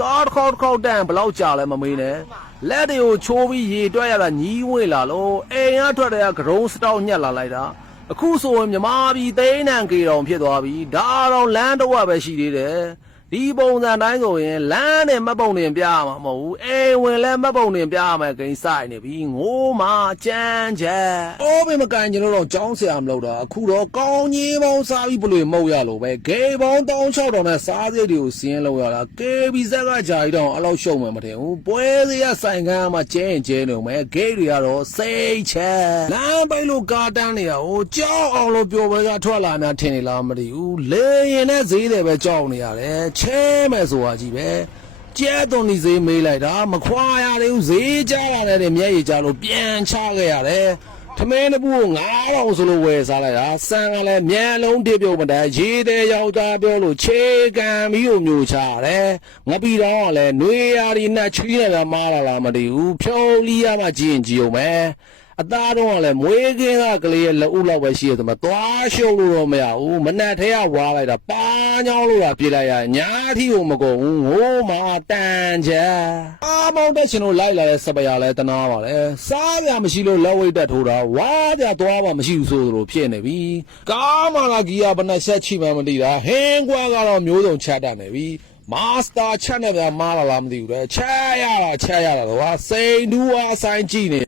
ကားခေါက်တန်ဘလောက်ကြာလဲမမေးနဲ့လက်တွေကိုချိုးပြီးရေတွက်ရတာညီးဝေးလာလို့အိမ်ကထွက်တဲ့ကဂရုံးစတောက်ညက်လာလိုက်တာအခုဆိုရင်မြမပြီးသိန်းနံကေတောင်ဖြစ်သွားပြီဒါတော့လမ်းတော့ပဲရှိသေးတယ်ဒီပုံစံတိုင်းဆိုရင်လမ်းနဲ့မပုံတင်ပြရမှာမဟုတ်ဘူးအိမ်ဝင်လဲမပုံတင်ပြရမယ်ဂိမ်းဆိုင်နေပြီငိုးမှကြမ်းချက်အိုးမမကန်ကျွန်တော်တော့ကြောင်းဆရာမလို့တာအခုတော့ကောင်းကြီးပေါင်းစားပြီးဘလို့မဟုတ်ရလို့ပဲဂိမ်းပေါင်း1600နဲ့စားစိတ်တွေကိုစင်းလို့ရတာ KBZ ကဂျာကြီးတော့အဲ့လောက်ရှုံမယ်မထင်ဘူးပွဲစရဆိုင်ကမ်းမှာကျဲနေမယ်ဂိမ်းတွေကတော့စိတ်ချက်လမ်းပိတ်လို့ကားတန်းနေရဟိုကြောက်အောင်လို့ပြောပွဲကထွက်လာများထင်နေလားမသိဘူးလေရင်နဲ့ဈေးတယ်ပဲကြောက်နေရတယ်ချဲမယ်ဆိုတာကြီးပဲကျဲသွန်ဒီဈေးမေးလိုက်တာမခွာရသေးဘူးဈေးကြလာတဲ့မျက်ရည်ကြလို့ပြန်ချခဲ့ရတယ်ထမင်းတစ်ပူကို9000ဆိုလို့ဝယ်စားလိုက်တာစံကလည်းမျက်လုံးတစ်ပြုတ်မတန်းရေးတဲ့ယောက်ျားပြောလို့ခြေကန်ပြီးကိုမျိုးချရတယ်ငပီတောင်းကလည်းຫນွေရာဒီနဲ့ချွေးနေတာမားလာလားမသိဘူးဖြုံးလီရမှကြည့်ရင်ကြည့်အောင်မယ်အသားတော့ကလည်းမွေးကင်းကလေးရဲ့လက်ဦးလောက်ပဲရှိရတယ်မှာသွားရှုပ်လို့တော့မရဘူးမနက်ထဲကဝါလိုက်တာပါညောင်းလို့တာပြေးလိုက်ရညာထီကိုမကုန်ဘူးငိုးမှတန်ချက်အာမောင်းတက်ရှင်တို့လိုက်လာတဲ့စပရာလဲတနာပါလေစားပြမရှိလို့လက်ဝိတ်တက်ထိုးတာဝါကြသွားပါမရှိဘူးဆိုသလိုဖြစ်နေပြီကားမလာကြီးကဘယ်နဲ့ဆက်ချိမှမသိတာဟင်းကွာကတော့မျိုးစုံချက်တတ်နေပြီမာစတာချက်နဲ့ဗျာမားလာလားမသိဘူးလေချက်ရတာတော့စိန်ဒူးအားဆိုင်ကြည့်နေ